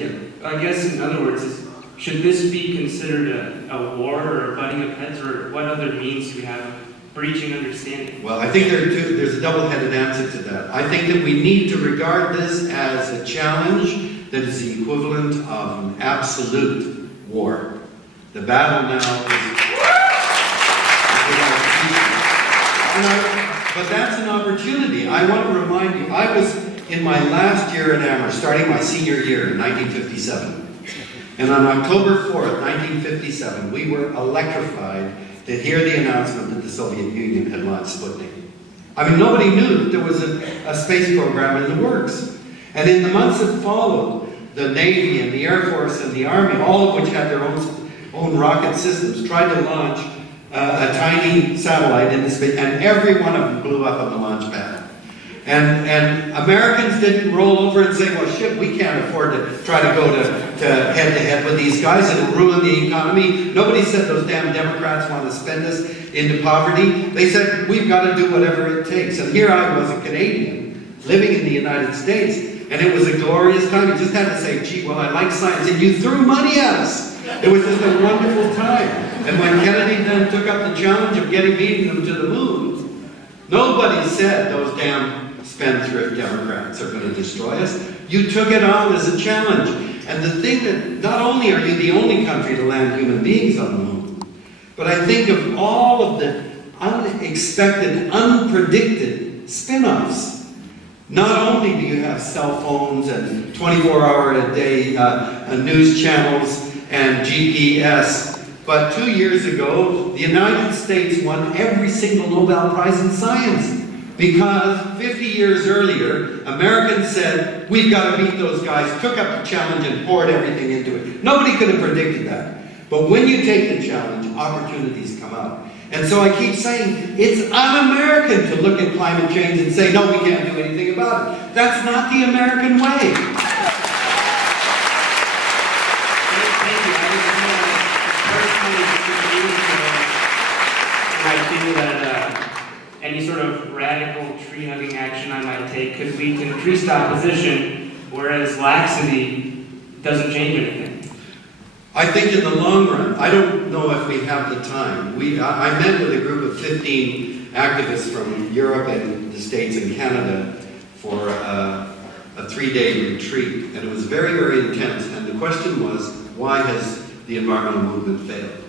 Yeah, I guess in other words, should this be considered a war or a butting of heads, or what other means do we have of breaching understanding? Well, I think there's a double-headed answer to that. I think that we need to regard this as a challenge that is the equivalent of an absolute war. The battle now is but that's an opportunity. I want to remind you, I was in my last year at Amherst, starting my senior year in 1957. And on October 4th, 1957, we were electrified to hear the announcement that the Soviet Union had launched Sputnik. I mean, nobody knew that there was a space program in the works. And in the months that followed, the Navy and the Air Force and the Army, all of which had their own rocket systems, tried to launch a tiny satellite into space, and every one of them blew up on the launch pad. And Americans didn't roll over and say, well, shit, we can't afford to try to go to head-to-head with these guys. It'll ruin the economy. Nobody said those damn Democrats want to spend us into poverty. They said, we've got to do whatever it takes. And here I was, a Canadian, living in the United States, and it was a glorious time. You just had to say, gee, well, I like science, and you threw money at us. It was just a wonderful time. And when Kennedy then took up the challenge of beating them to the moon, nobody said those damn spendthrift Democrats are going to destroy us. You took it on as a challenge. And the thing that, not only are you the only country to land human beings on the moon, but I think of all of the unexpected, unpredicted spin-offs. Not only do you have cell phones and 24-hour-a-day news channels and GPS, but 2 years ago, the United States won every single Nobel Prize in Science. Because 50 years earlier, Americans said, we've got to beat those guys, took up the challenge and poured everything into it. Nobody could have predicted that. But when you take the challenge, opportunities come out. And so I keep saying, it's un-American to look at climate change and say, no, we can't do anything about it. That's not the American way. I feel that any sort of radical tree-hugging action I might take could lead to increased opposition, whereas laxity doesn't change anything. I think in the long run, I don't know if we have the time. I met with a group of 15 activists from Europe and the States and Canada for a 3-day retreat, and it was very, very intense. And the question was, why has the environmental movement failed?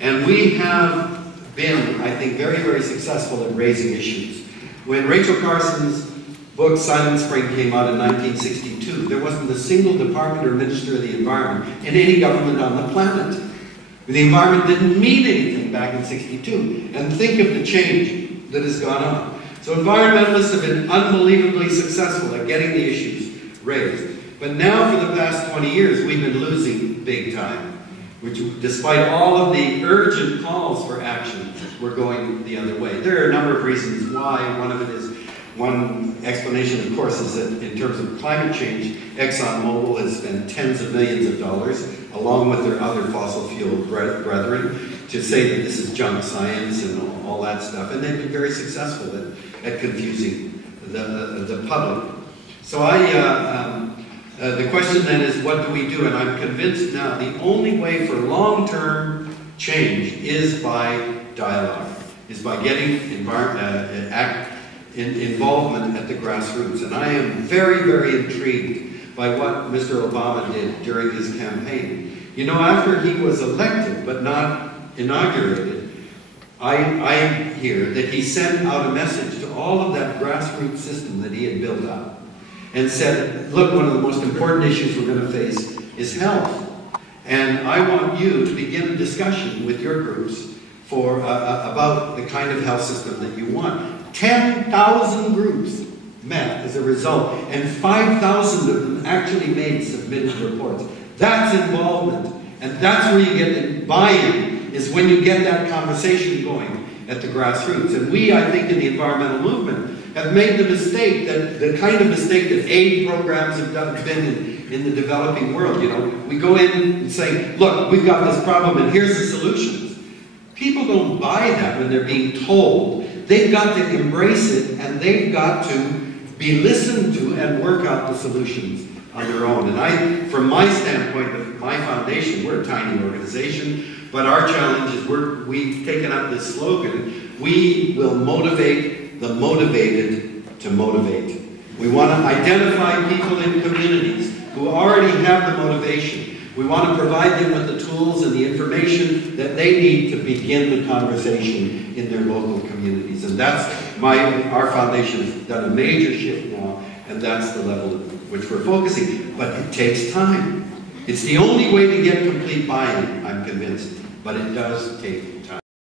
And we have been, I think, very, very successful in raising issues. When Rachel Carson's book Silent Spring came out in 1962, there wasn't a single department or minister of the environment in any government on the planet. The environment didn't mean anything back in '62. And think of the change that has gone on. So environmentalists have been unbelievably successful at getting the issues raised. But now for the past 20 years, we've been losing big time. Which, despite all of the urgent calls for action, we're going the other way. There are a number of reasons why. One explanation, of course, is that in terms of climate change, ExxonMobil has spent tens of millions of dollars, along with their other fossil fuel brethren, to say that this is junk science and all that stuff. And they've been very successful at confusing the public. So the question then is, what do we do? And I'm convinced now the only way for long-term change is by dialogue, is by getting involvement at the grassroots. And I am very, very intrigued by what Mr. Obama did during his campaign. You know, after he was elected but not inaugurated, I hear that he sent out a message to all of that grassroots system that he had built up and said, look, one of the most important issues we're going to face is health. And I want you to begin a discussion with your groups for about the kind of health system that you want. 10,000 groups met as a result, and 5,000 of them actually submitted reports. That's involvement, and that's where you get the buy-in, is when you get that conversation going at the grassroots. And we, I think, in the environmental movement, have made the mistake, the kind of mistake that aid programs have been in the developing world. You know, we go in and say, look, we've got this problem and here's the solutions. People don't buy that when they're being told. They've got to embrace it, and they've got to be listened to and work out the solutions on their own. And from my standpoint, of my foundation, we're a tiny organization, but our challenge is we've taken up this slogan, we will motivate the motivated to motivate. We want to identify people in communities who already have the motivation. We want to provide them with the tools and the information that they need to begin the conversation in their local communities. And that's our foundation has done a major shift now, and that's the level at which we're focusing. But it takes time. It's the only way to get complete buy-in, I'm convinced, but it does take time.